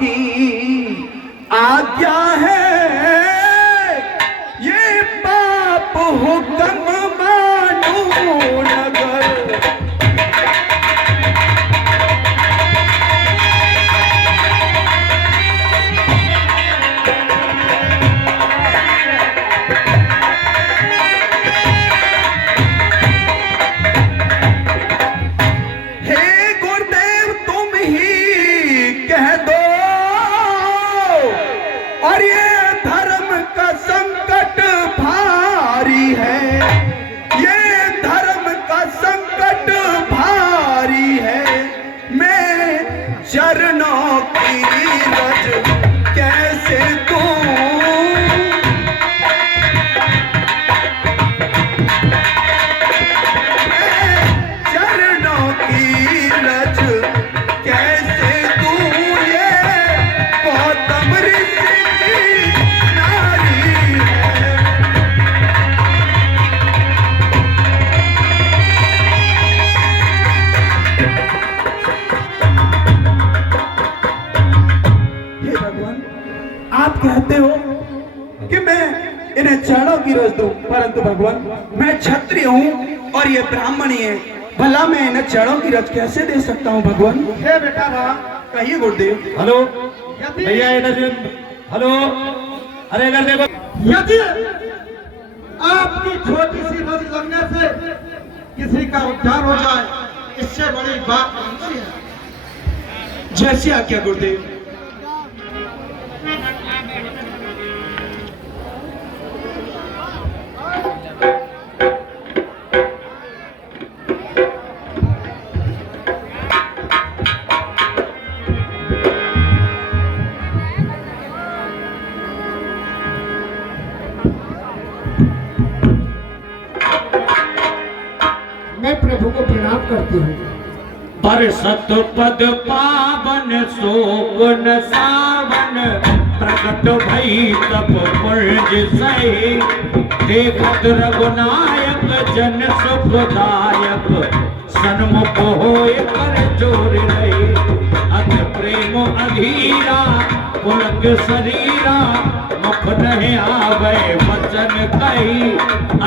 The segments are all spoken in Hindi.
की आज्ञा है, ये पाप हुक्म मानो नगर। चरणों की रज कैसे दूं, चरणों की रज कैसे दूं, ये गौतम ऋषि की नारी है। आप कहते हो कि मैं इन्हें चरणों की रज दूं, परंतु भगवान मैं क्षत्रिय हूं और ये ब्राह्मणी है, भला मैं इन्हें चरणों की रज कैसे दे सकता हूं भगवान? हे बेटा राम, कहिए गुरुदेव। हेलो भैया, इधर हेलो, अरे इधर देखो। यदि आपकी छोटी सी रज लगने से किसी का उद्धार हो जाए, इससे बड़ी बात कौन सी है? जैसी आज्ञा गुरुदेव। मैं प्रभु को प्रणाम करती हूँ। बरसत पद पावन सोगुन सावन, प्रकट भई तप पुंज सही। देखत रघुनायक जन सुखदायक, सन्मुख होय कर जोर रही। अति प्रेम अधीरा पुलक शरीरा, मुख नहीं आवे वचन कही।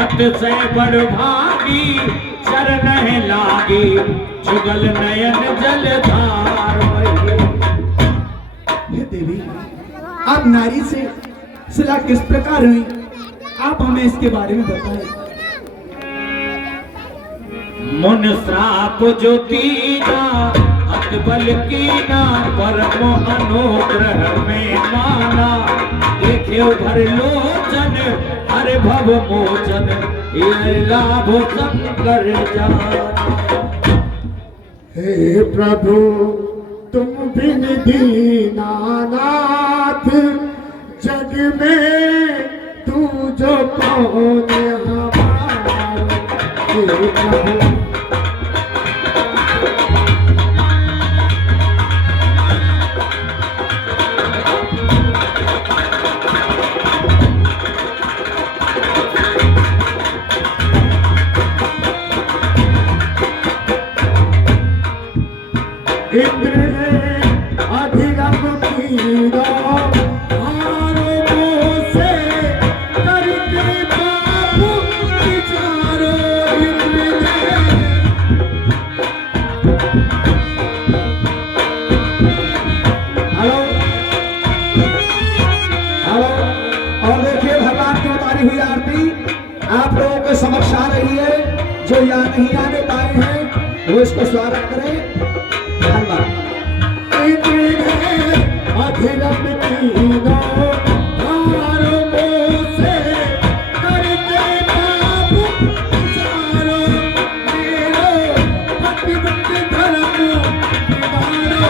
अतिशय बड़ भागी चरण लागी, जुगल नयन जलधार। हे देवी, आप नारी से सिला किस प्रकार हुई, आप हमें इसके बारे में बताएं। मुन श्राप जो कीना, अति बल कीना, परम अनुग्रह में माना। देखे भर लोचन हर भव मोचन, ये लाभ शंकर जान। हे प्रभु तुम बिन दीनानाथ, जग में तू जो कौन हमारा। हे प्रभु इंद्र ने अधिरम कीना, हारो से करके पाप विचारो। इंद्र ने हेलो हेलो, और देखिए भगवान की उतारी हुई आरती आप लोगों के समक्ष आ रही है। जो यहाँ नहीं आने पाए हैं वो इसको स्वागत करें। अधिरम कीना, हारो से करके पाप विचारो। मेरो पतिव्रत धर्म निवारो।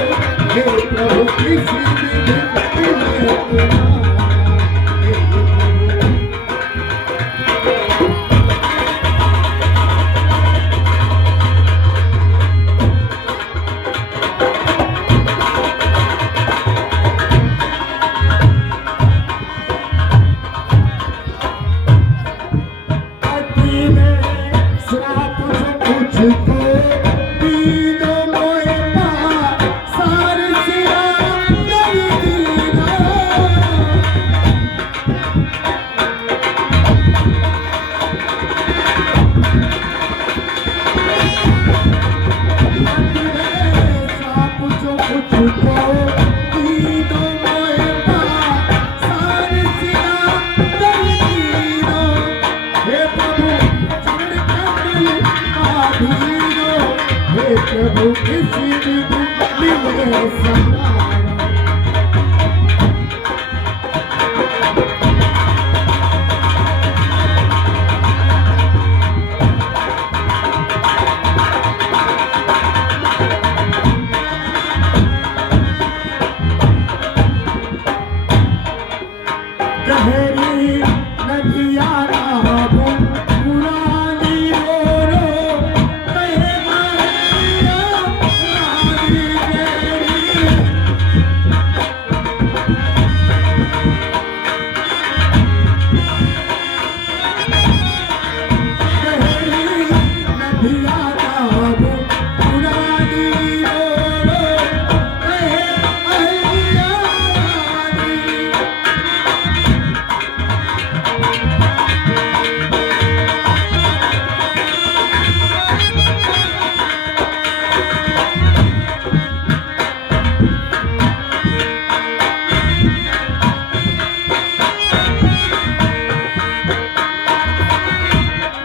हे प्रभु किसी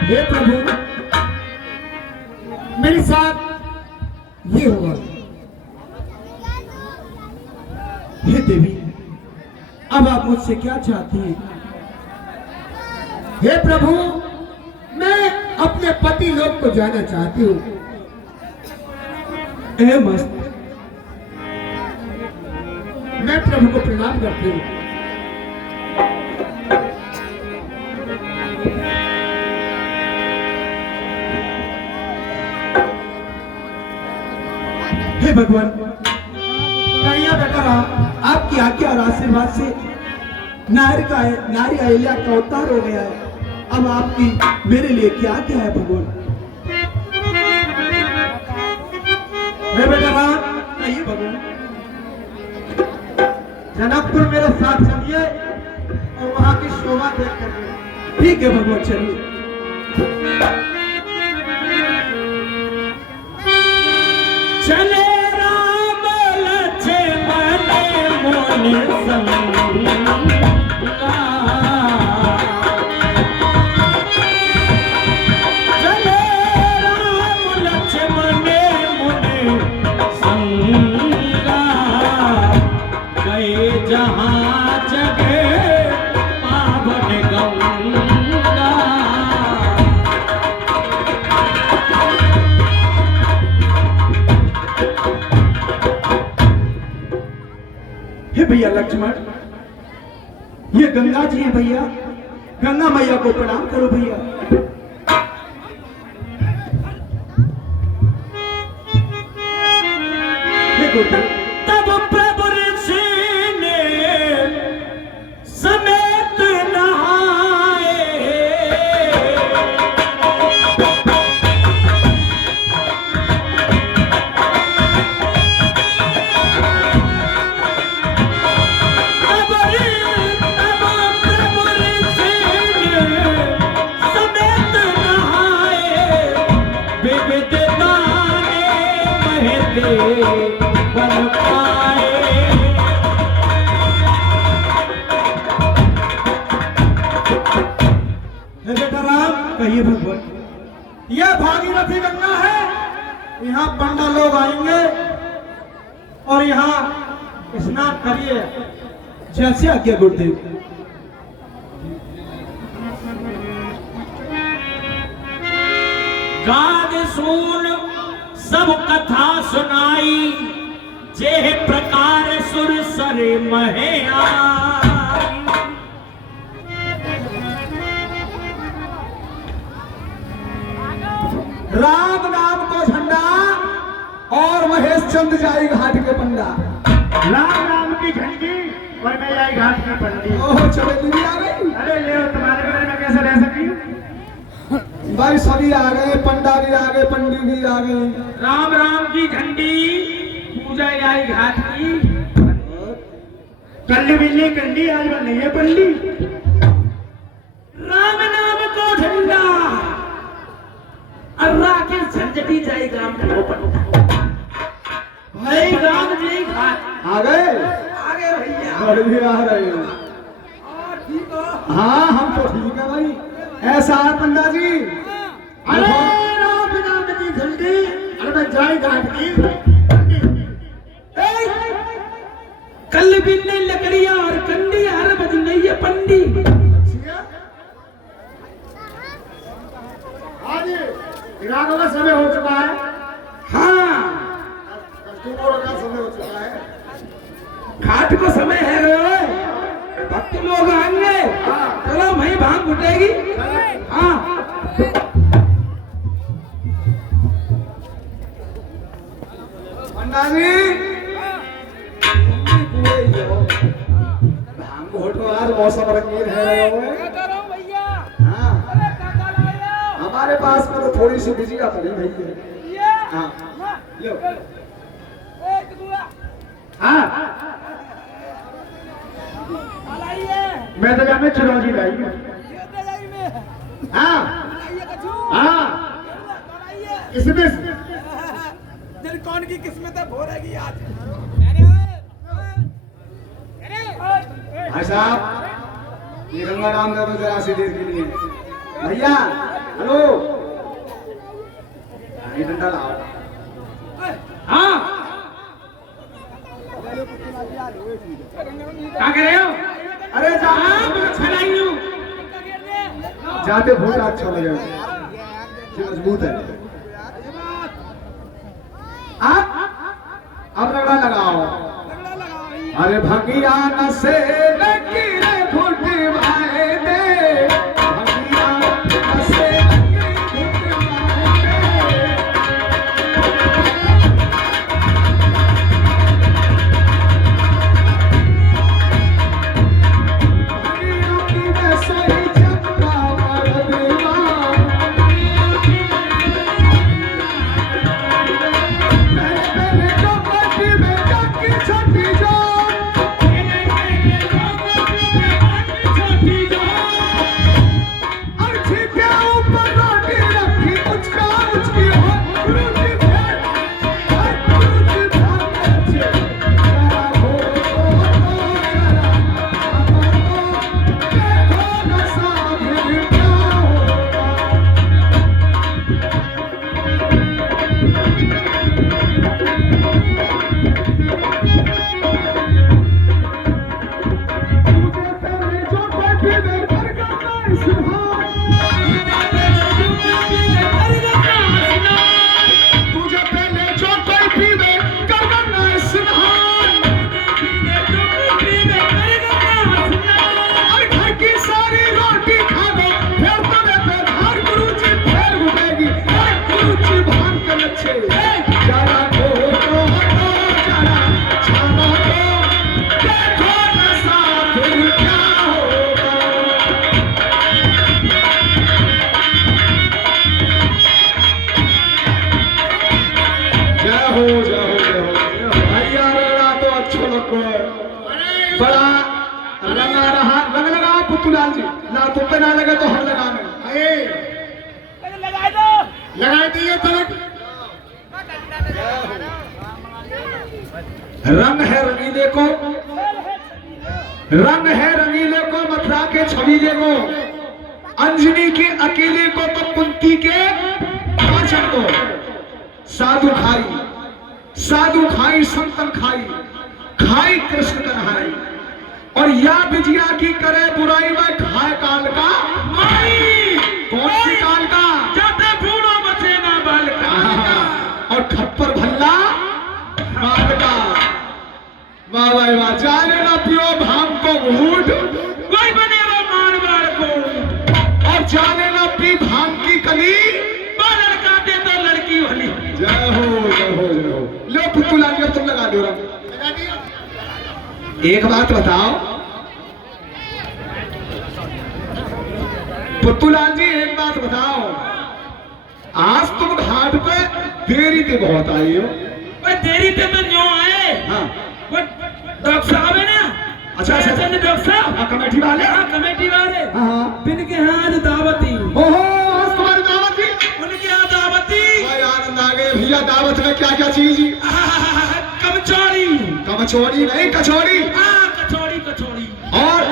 हे प्रभु, मेरे साथ ये हुआ। हे देवी, अब आप मुझसे क्या चाहती हैं? हे प्रभु, मैं अपने पति लोग को जाना चाहती हूँ। ए मस्त, मैं प्रभु को प्रणाम करती हूँ। हे भगवान, कहिए बेटा राम। आपकी आज्ञा और आशीर्वाद से नारी अहिल्या का अवतार हो गया है। अब आपकी मेरे लिए क्या क्या है भगवान? हे बेटा राम, कहिए भगवान। जनकपुर मेरे साथ चलिए और वहाँ की शोभा देख कर। ठीक है भगवान, चलिए। चले राम लक्ष्मण मोनि संगा, चले राम लक्ष्मण मोनि संगा, गए जहाँ जगे पावन गंगा। हे भैया लक्ष्मण, ये गंगा जी है भैया। गंगा मैया को प्रणाम करो भैया। हे गुरुदेव, तब प्रभु ऋषि ने समेत नहाए, तब प्रभु ऋषि ने समेत नहाए, विविध दाने महते बन पाए। हे बेटा राम, कहिए भगवान। यह भागीरथी गंगा है। यहाँ पंडा लोग आएंगे और यहाँ स्नान करिए। जैसे आज्ञा गुरुदेव। गाद सुन सब कथा सुनाई, जे प्रकार सुर सरे महे आई। राम नाम को झंडा और महेश चंद जाई घाट के पंडा। राम राम की घंटी और मैं आई घाट की पंडी। ओह चमेली भी आ गई। अरे ले तुम्हारे बगल में कैसे रह सकी? भाई सभी आ गए, पंडा भी आ गए, पंडित भी आ गए। राम राम की घंटी पूजा आई घाट की। कल्ली बिल्ली कंडी आज बन रही है पंडी। राम नाम को झंडा अल्लाह के झंझटी जाए गांव में पंडा। भाई राम जी घाट आ गए, आगे भैया। बड़े भी आ रहे हैं। ठीक हो? हाँ हम तो ठीक है भाई। ऐसा है पंडा जी। अरे राम नाम की घंटी अरे मैं जाई घाट की। ए, कल बिन्ने लकड़ियां और कंडी हर बज नहीं है पंडी। हाँ जी, विरागों का समय हो चुका है। हाँ, कस्टमरों का समय हो चुका है। घाट को समय है रे, भक्त लोग आएंगे। चलो भाई, भांग उठेगी। हाँ, पंडाजी भांग घोटो आज मौसम रंगीन है। हाँ, हमारे पास में तो थोड़ी सी बिजिया पड़ी भैया। हाँ, लो। हाँ, मैं तो जाने चिरौंजी लाई। हाँ, हाँ, इसमें कौन की किस्मत है भोरेगी आज। भाई साहब, ये गंगा नाम का तो जरा सी देर के लिए भैया। हेलो, ये डंडा लाओ। हाँ, क्या कह रहे हो? अरे जाते बहुत अच्छा लगेगा, ये मजबूत है। अब रगड़ा लगाओ। अरे भगिया न से लकीरें घुटवाए दे, भगिया न से लकीरें घुटवाए दे। भगिया की मैं सोई चक्का मरदवा, मेरे कपटी में चक्की छोटी जो, अर्जी के ऊपर रोटी रखी, उचका उचकी हो, रोटी फेंक, रोटी फेंक के जरा हो जरा, देखो न सामने क्या होगा। तुझे पहले जो बैठी में कर करना इस्तेमाल, तुझे पहले जो कोई पीवे कर करना इस्तेमाल, और घर की सारी रोटी खा लो, फिर तुम्हें पे धार गुरुजी फेर उठेगी। गुरुजी भान के लच्छे जरा घोटो हटो, जरा छानो तो, देखो न साथ क्या होगा। जय हो जय हो जय हो भैया। रंगा तो अच्छा लगो है, बड़ा रंगा रहा। रंग लगाओ पुतुलाल जी, ना तुम पे ना लगे तो हम लगावे। लगा दिए तलक। रंग है रंगीले को, रंग है रंगीले को, मथुरा के छबीले को, अंजनी के अकेले को, तो कुंती के पाचन को। साधु खाई, साधु खाई, संतन खाई, खाई कृष्ण कन्हाई, और या विजया की करे बुराई में खाए काल का माई। कौन सी काल का? जाते बूढ़ो बचे ना बाल का। और खप्पर भल्ला माल का। वाह वाह वाह, जाने ना पियो भांग को घूट, कोई बने वो मारवाड़ को, और जाने ना पी भांग की कली। वो लड़का दे तो लड़की वाली। जय हो जय हो जय हो। लो पुतुला जी, तुम लगा दो रंग। एक बात बताओ पुतुलाल जी, एक बात बताओ, आज तुम घाट पे देरी के बहुत आई हो। वो देरी पे तो न्यों आए। हाँ, वो डॉक्टर साहब है ना। अच्छा अच्छा, डॉक्टर साहब। हाँ, कमेटी वाले। हाँ, कमेटी वाले। हाँ, बिनके हाथ दावती। ओहो, आज तुम्हारी दावत थी। उनके हाथ दावती। भाई आनंद आ गए भैया। दावत में क्या क्या चीज? कमचौड़ी। कमचौड़ी नहीं, कचौड़ी। हाँ, कचौड़ी कचौड़ी। और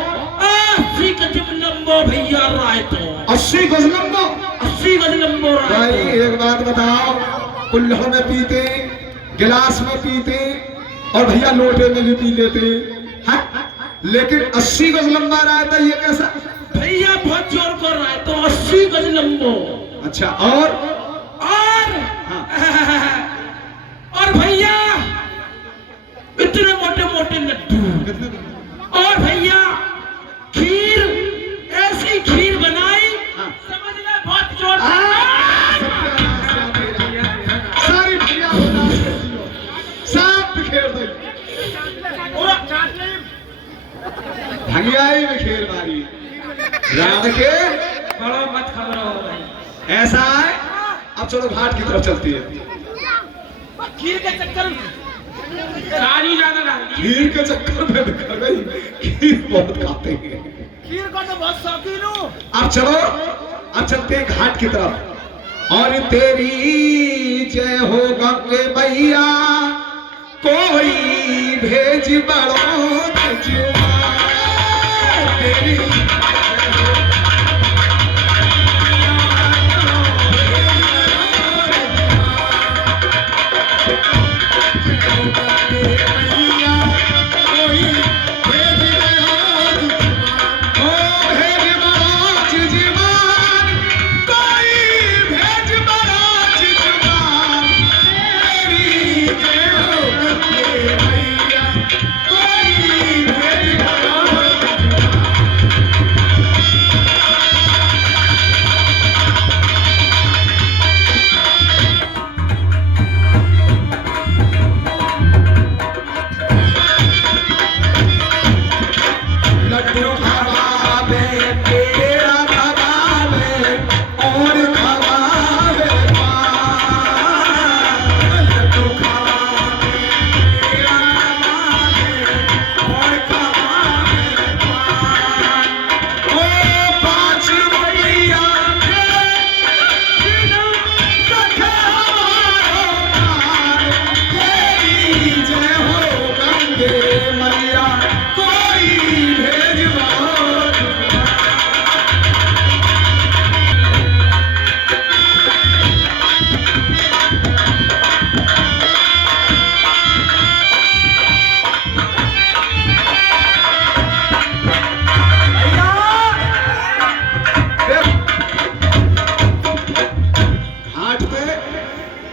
80 गज लंबो भैया राय तो। 80 गज लंबो। 80 गज लंबो राय भाई तो। एक बात बताओ, कुल्लों में पीते, गिलास में पीते, और भैया लोटे में भी पी लेते हैं। लेकिन 80 गज लंबा रहा था, ये कैसा? भैया बहुत जोर कर रहा है तो 80 गज लंबो। अच्छा, और और भैया इतने मोटे मोटे लड्डू, और भैया खीर, ऐसी खीर बनाई समझ ले बहुत जोर। सारी भैया सब बिखेर दे, भैया ही बिखेर मारी राम के। बड़ो मत खबर हो भाई। ऐसा है, अब चलो घाट की तरफ चलती है। खीर के चक्कर में राजू ज्यादा ना, खीर के चक्कर में बिखर गई। खीर बहुत खाते हैं, खीर का तो बहुत शौकीन हूँ। अब चलो, अब चलते हैं घाट की तरफ। और तेरी जय हो गंगे मैया, कोई भेज बड़ो तेरी।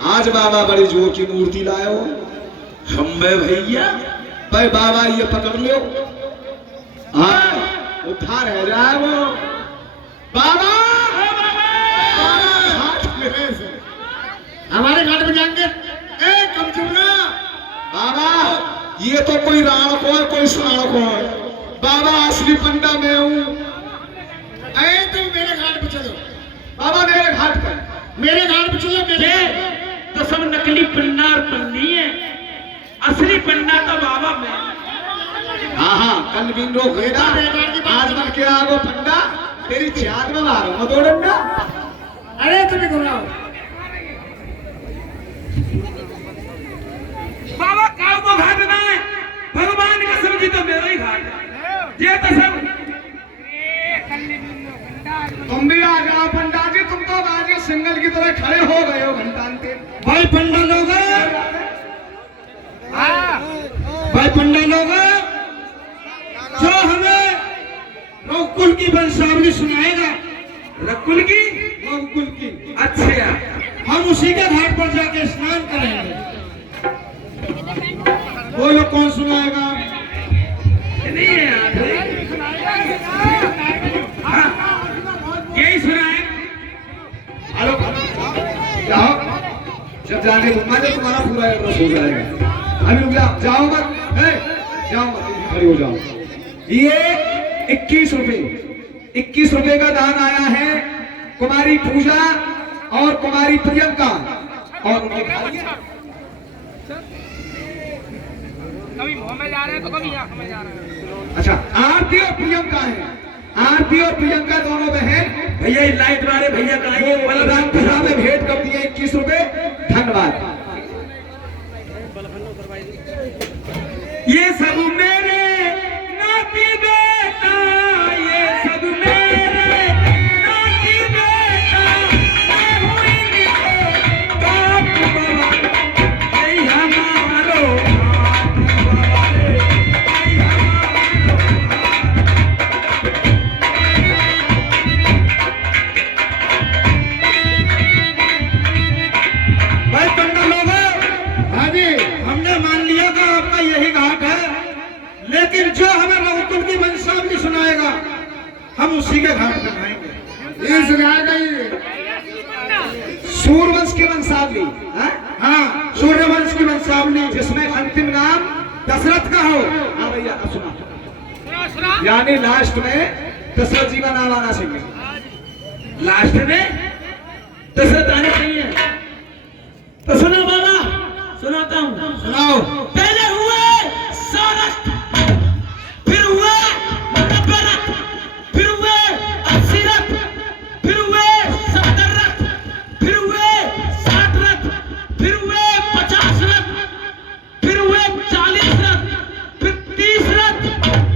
आज बाबा बड़ी जोर की मूर्ति लाए हो। हम भैया भाई बाबा ये पकड़ लो, हाँ उद्धार है जाए वो। बाबा घाट में से हमारे घाट में जाएंगे। ए कमचुना बाबा, ये तो कोई राण को है, कोई साण को है। बाबा असली पंडा मैं हूँ। अरे तुम मेरे घाट पे चलो। बाबा मेरे घाट पर, मेरे घाट पे चलो। मेरे तो सब नकली पन्ना और पन्नी है, असली पन्ना तो बाबा में। हाँ हाँ कल बिन रो घेरा, आज बन के आगो पंडा, तेरी चाँद में मारो मत डंडा। अरे तुम्हें घुमाओ बाबा काव को घाट ना है, भगवान का समझी तो मेरा ही घाट है। ये तो सब तुम भी आ जाओ पंडा जी, तुम तो बाजी सिंगल की तरह खड़े हो गए हो घंटानते। भाई पंडा लोग, भाई पंडा लोग, जो हमें रघुकुल की वंशावली सुनाएगा, रकुल की, रघुकुल की, अच्छा हम उसी के घाट पर जाके स्नान करेंगे। बोलो कौन सुनाएगा? नहीं है यार, यही सुनाए। हेलो जाओ, जब जाने दूंगा जब तुम्हारा पूरा एड्रेस हो जाएगा। अभी रुक जाओ, जाओ मत, जाओ मत, खड़ी हो जाओ। ये 21 रुपए, 21 रुपए का दान आया है कुमारी पूजा और कुमारी प्रियंका और उनके भाई। कभी मुंह में जा रहे हैं तो कभी आंख में जा रहे हैं। अच्छा, आरती और प्रियंका है, आरती और प्रियंका दोनों बहन। भैया लाइट वाले भैया का ये बलराम प्रसाद ने भेंट कर दिए 21 रुपए, धन्यवाद। ये सब मेरे नाती बेटा, ये सब मेरे नाती बेटा, मैं हूँ इनके बाप बाबा, यही हमारो हम उसी के घाट पे नहाएंगे। इस गाय का ये सूर्यवंश की वंशावली, हाँ सूर्यवंश की वंशावली जिसमें अंतिम नाम दशरथ का हो। हाँ भैया अब सुना, यानी लास्ट में दशरथ जी का नाम आना चाहिए। लास्ट में दशरथ आने चाहिए। तो सुनो बाबा, सुनाता हूँ। सुनाओ। पहले हुए सारथ, फिर हुए 90 रथ, फिर हुए 80 रथ, फिर हुए 70 रथ, फिर हुए 60 रथ, फिर हुए 50 रथ, फिर हुए 40 रथ, फिर 30 रथ,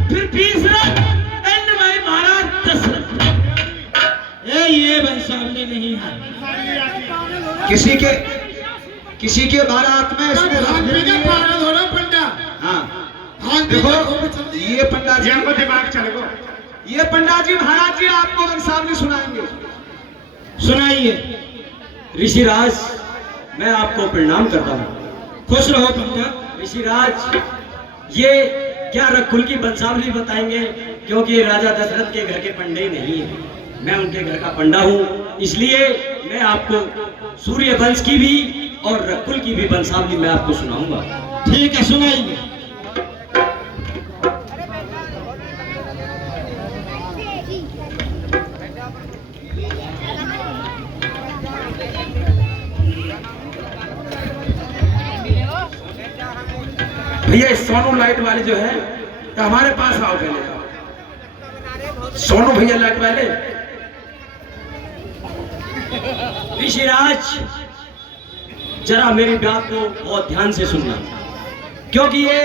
फिर 20 रथ, एंड भाई महाराज 10 रथ। ये वंशावली नहीं है। किसी के बारात में इसने पागल हो रहा पंडा। हाँ देखो ये पंडा जी हमको दिमाग चलेगा। ये पंडा जी महाराज जी आपको वंशावली सुनाएंगे। सुनाइए। ऋषिराज, मैं आपको प्रणाम करता हूँ। खुश रहो पंडा। ऋषिराज, ये क्या रकुल की वंशावली बताएंगे, क्योंकि राजा दशरथ के घर के पंडे नहीं है, मैं उनके घर का पंडा हूँ। इसलिए मैं आपको सूर्य वंश की भी और रकुल की भी वंशावली मैं आपको सुनाऊंगा। ठीक है, सुनाइए। भैया सोनू लाइट वाले जो है तो हमारे पास आओ पहले। सोनू भैया लाइट वाले। ऋषिराज, जरा मेरी बात को बहुत ध्यान से सुनना, क्योंकि ये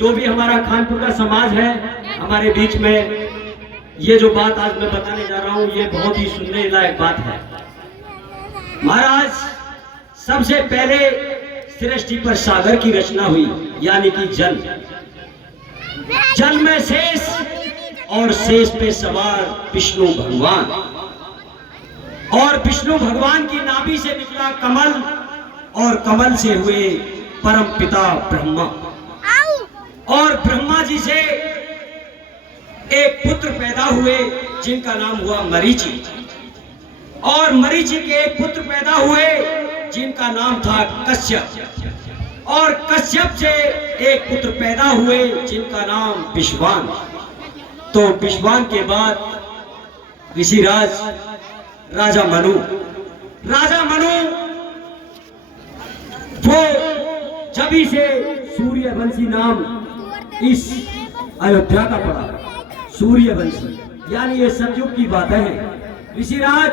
जो भी हमारा खानपुर का समाज है, हमारे बीच में ये जो बात आज मैं बताने जा रहा हूँ, ये बहुत ही सुनने लायक बात है। महाराज, सबसे पहले सृष्टि पर सागर की रचना हुई, यानी कि जल। जल में शेष और शेष पे सवार विष्णु भगवान, और विष्णु भगवान की नाभि से निकला कमल, और कमल से हुए परम पिता ब्रह्मा, और ब्रह्मा जी से एक पुत्र पैदा हुए जिनका नाम हुआ मरीचि, और मरीचि के एक पुत्र पैदा हुए जिनका नाम था कश्यप, और कश्यप से एक पुत्र पैदा हुए जिनका नाम विश्वान। तो विश्वान के बाद ऋषिराज राजा मनु वो जभी से सूर्यवंशी नाम इस अयोध्या का पड़ा। सूर्यवंशी यानी ये सतयुग की बातें हैं। ऋषिराज,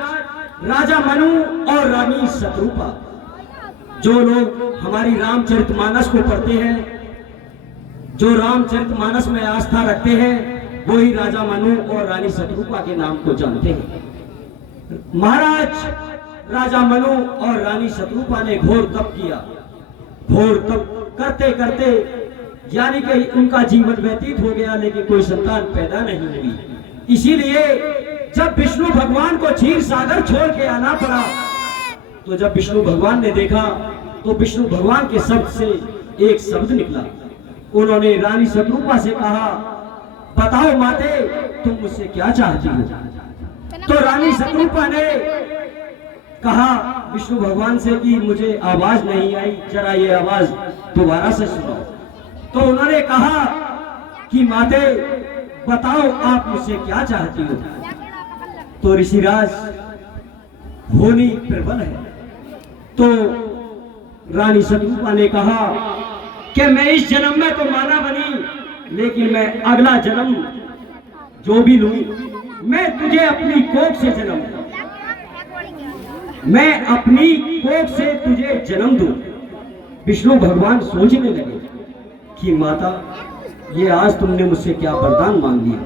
राजा मनु और रानी शत्रुपा, जो लोग हमारी रामचरितमानस को पढ़ते हैं, जो रामचरितमानस में आस्था रखते हैं, वो ही राजा मनु और रानी शत्रुपा के नाम को जानते हैं। महाराज, राजा मनु और रानी शत्रुपा ने घोर तप किया। घोर तप करते करते यानी कि उनका जीवन व्यतीत हो गया, लेकिन कोई संतान पैदा नहीं हुई। इसीलिए जब विष्णु भगवान को क्षीर सागर छोड़ के आना पड़ा, तो जब विष्णु भगवान ने देखा तो विष्णु भगवान के शब्द से एक शब्द निकला। उन्होंने रानी शत्रुपा से कहा, बताओ माते, तुम मुझसे क्या चाहती हो? तो रानी शत्रुपा ने कहा विष्णु भगवान से कि मुझे आवाज नहीं आई, जरा ये आवाज दोबारा से सुनो। तो उन्होंने कहा कि माते, बताओ आप मुझसे क्या चाहती हो? तो ऋषिराज, होनी प्रबल है। तो रानी शत्रुपा ने कहा कि मैं इस जन्म में तो माला बनी, लेकिन मैं अगला जन्म जो भी लूं, मैं तुझे अपनी कोख से जन्म दूं, मैं अपनी कोख से तुझे जन्म दूं। विष्णु भगवान सोचने लगे कि माता, ये आज तुमने मुझसे क्या वरदान मांग लिया,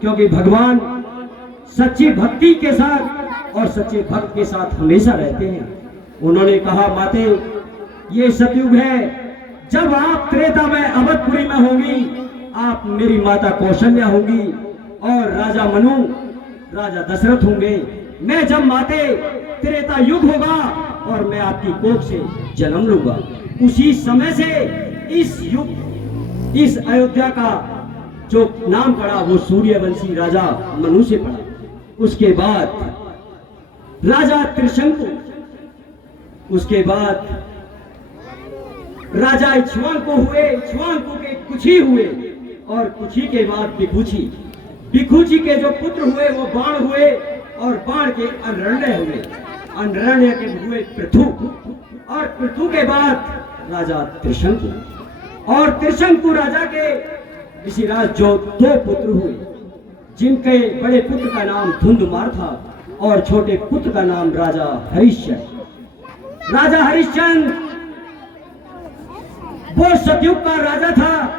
क्योंकि भगवान सच्ची भक्ति के साथ और सच्चे भक्त के साथ हमेशा रहते हैं। उन्होंने कहा, माते, ये सतयुग है, जब आप त्रेता में अवधपुरी में होंगी, आप मेरी माता कौशल्या होंगी और राजा मनु राजा दशरथ होंगे। मैं जब माते त्रेता युग होगा और मैं आपकी कोख से जन्म लूंगा, उसी समय से इस युग, इस अयोध्या का जो नाम पड़ा वो सूर्यवंशी राजा मनु से पड़ा। उसके बाद राजा त्रिशंकु, उसके बाद राजा इक्ष्वाकु हुए, इक्ष्वाकु के कुशी हुए, और कुशी के बाद बिखुची, बिखुची के जो पुत्र हुए वो बाण हुए, और बाण के अनरण्य हुए, अनरण्य के हुए पृथु, और पृथु के बाद राजा त्रिशंकु, और त्रिशंकु राजा के ऋषिराज जो 2 पुत्र हुए, जिनके बड़े पुत्र का नाम धुंधुमार था और छोटे पुत्र का नाम राजा हरिश्चंद्र। राजा हरिश्चंद्र वो सतयुग का राजा था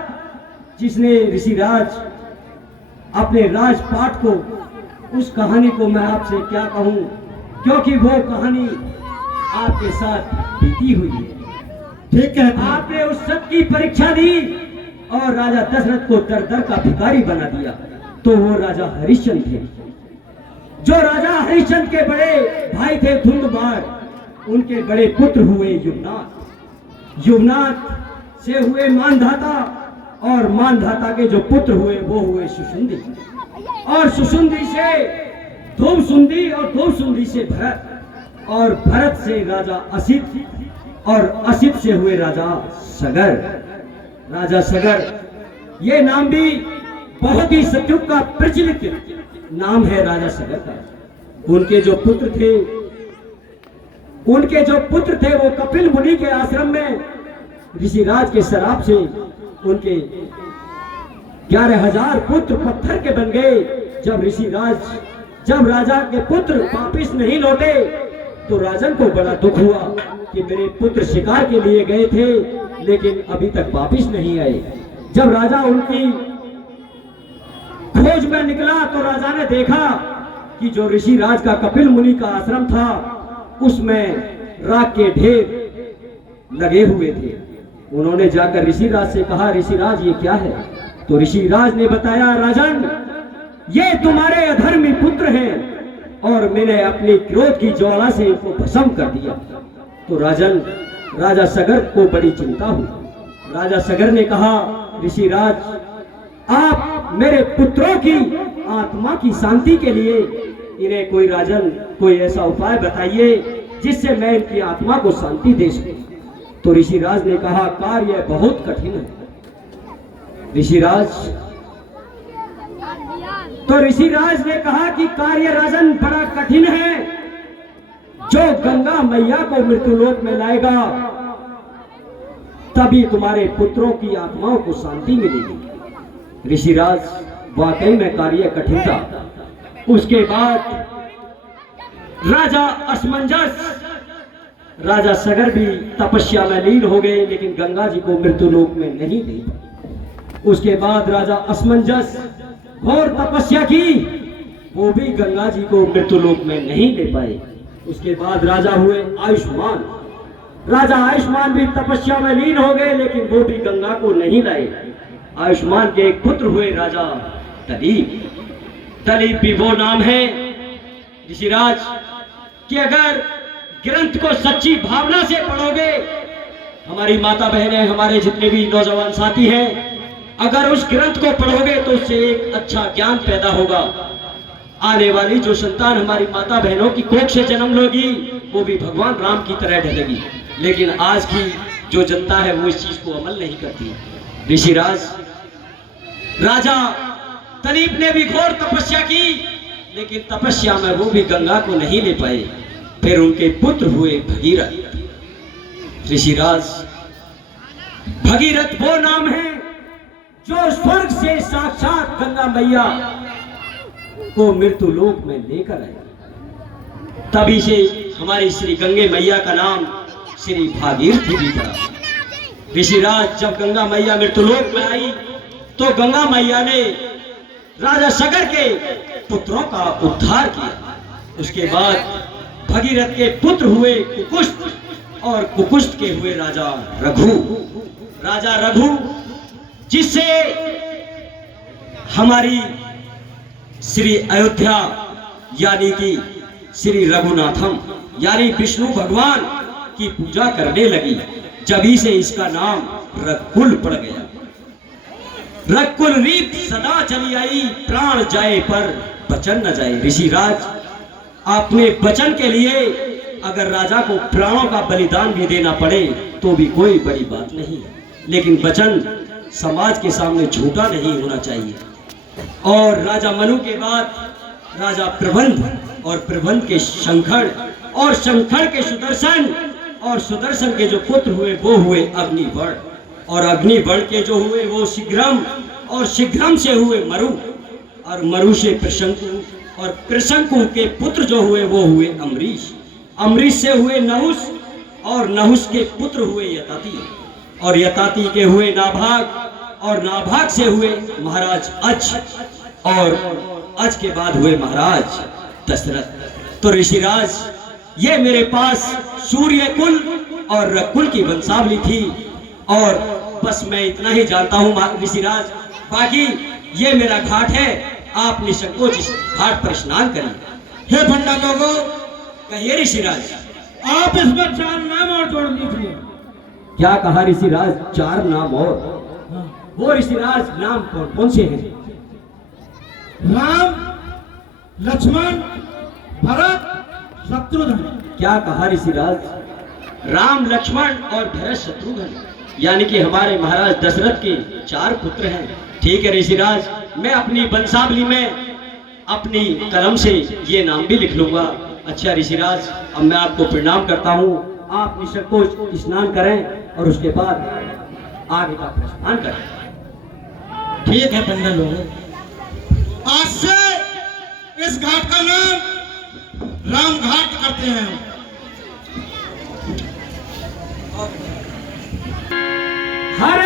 जिसने ऋषिराज अपने राजपाट को, उस कहानी को मैं आपसे क्या कहूं, क्योंकि वो कहानी आपके साथ बीती हुई है। ठीक है आपने उस सत की परीक्षा दी और राजा दशरथ को दर दर का भिखारी बना दिया। तो वो राजा हरिश्चंद्र थे। जो राजा हरिश्चंद्र के बड़े भाई थे धुंधुमार, उनके बड़े पुत्र हुए युवनाथ, युवनाथ से हुए मानधाता, और मानधाता के जो पुत्र हुए वो हुए सुशुंदी, और सुशुंदी से धूमसुंदी, और धूमसुंदी से भरत, और भरत से राजा असित, और असित से हुए राजा सगर। राजा सगर ये नाम भी बहुत ही सतयुग का प्रचलित नाम है राजा सगर का। उनके जो पुत्र थे, वो कपिल मुनि के आश्रम में ऋषिराज के शराब से उनके 11,000 पुत्र पत्थर के बन गए। जब राजा के पुत्र वापिस नहीं लौटे तो राजन को बड़ा दुख हुआ कि मेरे पुत्र शिकार के लिए गए थे लेकिन अभी तक वापिस नहीं आए। जब राजा उनकी खोज में निकला तो राजा ने देखा कि जो ऋषिराज का कपिल मुनि का आश्रम था उसमें राख के ढेर लगे हुए थे। उन्होंने जाकर ऋषिराज से कहा, ऋषिराज ये क्या है? तो ऋषिराज ने बताया, राजन ये तुम्हारे अधर्मी पुत्र हैं और मैंने अपनी क्रोध की ज्वाला से इनको भस्म कर दिया। तो राजा सगर को बड़ी चिंता हुई। राजा सगर ने कहा, ऋषिराज आप मेरे पुत्रों की आत्मा की शांति के लिए इन्हें कोई ऐसा उपाय बताइए जिससे मैं इनकी आत्मा को शांति दे सकूं। तो ऋषिराज ने कहा, कार्य बहुत कठिन है। ऋषिराज ने कहा कि कार्य राजन बड़ा कठिन है। जो गंगा मैया को मृत्युलोक में लाएगा तभी तुम्हारे पुत्रों की आत्माओं को शांति मिलेगी। ऋषिराज वाकई में कार्य कठिन था। उसके बाद राजा असमंजस, राजा सगर भी तपस्या में लीन हो गए लेकिन गंगा जी को मृत्युलोक में नहीं ले। उसके बाद राजा असमंजस घोर तपस्या की, वो भी गंगा जी को मृत्युलोक में नहीं ले पाए। उसके बाद राजा हुए आयुष्मान। राजा आयुष्मान भी तपस्या में लीन हो गए लेकिन वो भी गंगा को नहीं लाए। आयुष्मान के एक पुत्र हुए राजा दलीप। दलीप भी वो नाम है ऋषिराज कि अगर ग्रंथ को सच्ची भावना से पढ़ोगे, हमारी माता बहनें, हमारे जितने भी नौजवान साथी हैं, अगर उस ग्रंथ को पढ़ोगे तो उससे एक अच्छा ज्ञान पैदा होगा। आने वाली जो संतान हमारी माता बहनों की कोख से जन्म लेगी वो भी भगवान राम की तरह ढलेगी। लेकिन आज की जो जनता है वो इस चीज को अमल नहीं करती। ऋषिराज राजा दलीप ने भी घोर तपस्या की लेकिन तपस्या में वो भी गंगा को नहीं ले पाए। फिर उनके पुत्र हुए भगीरथ। ऋषिराज भगीरथ वो नाम है जो स्वर्ग से साक्षात गंगा मैया को मृत्युलोक में लेकर आए। तभी से हमारी श्री गंगे मैया का नाम श्री भागीरथी भी पड़ा। ऋषिराज जब गंगा मैया मृत्युलोक में आई तो गंगा मैया ने राजा सगर के पुत्रों का उद्धार किया। उसके बाद भगीरथ के पुत्र हुए कुकुष्ट और कुकुष्ट के हुए राजा रघु। राजा रघु जिससे हमारी श्री अयोध्या यानी कि श्री रघुनाथम यानी विष्णु भगवान की पूजा करने लगी। जभी से इसका नाम रघुकुल पड़ गया। रकुल रीत सदा चली आई, प्राण जाए पर बचन न जाए। ऋषिराज, आपने वचन के लिए अगर राजा को प्राणों का बलिदान भी देना पड़े तो भी कोई बड़ी बात नहीं, लेकिन वचन समाज के सामने झूठा नहीं होना चाहिए। और राजा मनु के बाद राजा प्रबंध, और प्रबंध के शंखड़, और शंखड़ के सुदर्शन, और सुदर्शन के जो पुत्र हुए वो हुए अग्निवर्ण, और अग्निवर्ण के जो हुए वो शीघ्रम, और शीघ्रम से हुए मरु, और मरु से प्रशंकु, और प्रशंकु के पुत्र जो हुए वो हुए अम्बरीश, अम्बरीश से हुए नहुस, और नहुस के पुत्र हुए यताति, और यताति के हुए नाभाग, और नाभाग से हुए महाराज अज, और अज के बाद हुए महाराज दशरथ। तो ऋषिराज, ये मेरे पास सूर्य कुल और रकुल की वंशावली थी, और बस मैं इतना ही जानता हूँ ऋषिराज। बाकी ये मेरा घाट है, आप निसंकोच इस घाट पर स्नान करिए। हे पंडा लोगों, कहिए ऋषिराज। आप इसमें 4 नाम और जोड़ दीजिए। क्या कहा ऋषिराज? 4 नाम और? वो ऋषिराज नाम कौन कौन से हैं? राम, लक्ष्मण, भरत, शत्रुघ्न। क्या कहा ऋषिराज? राम, लक्ष्मण और भरत शत्रुघ्न, यानी कि हमारे महाराज दशरथ के 4 पुत्र हैं। ठीक है ऋषिराज, मैं अपनी वंशावली में अपनी कलम से ये नाम भी लिख लूंगा। अच्छा ऋषिराज, अब मैं आपको प्रणाम करता हूँ, आप निसंकोच स्नान करें और उसके बाद आगे का प्रस्थान करें। ठीक है पंडा लोगों, आज से इस घाट का नाम राम घाट करते हैं। हर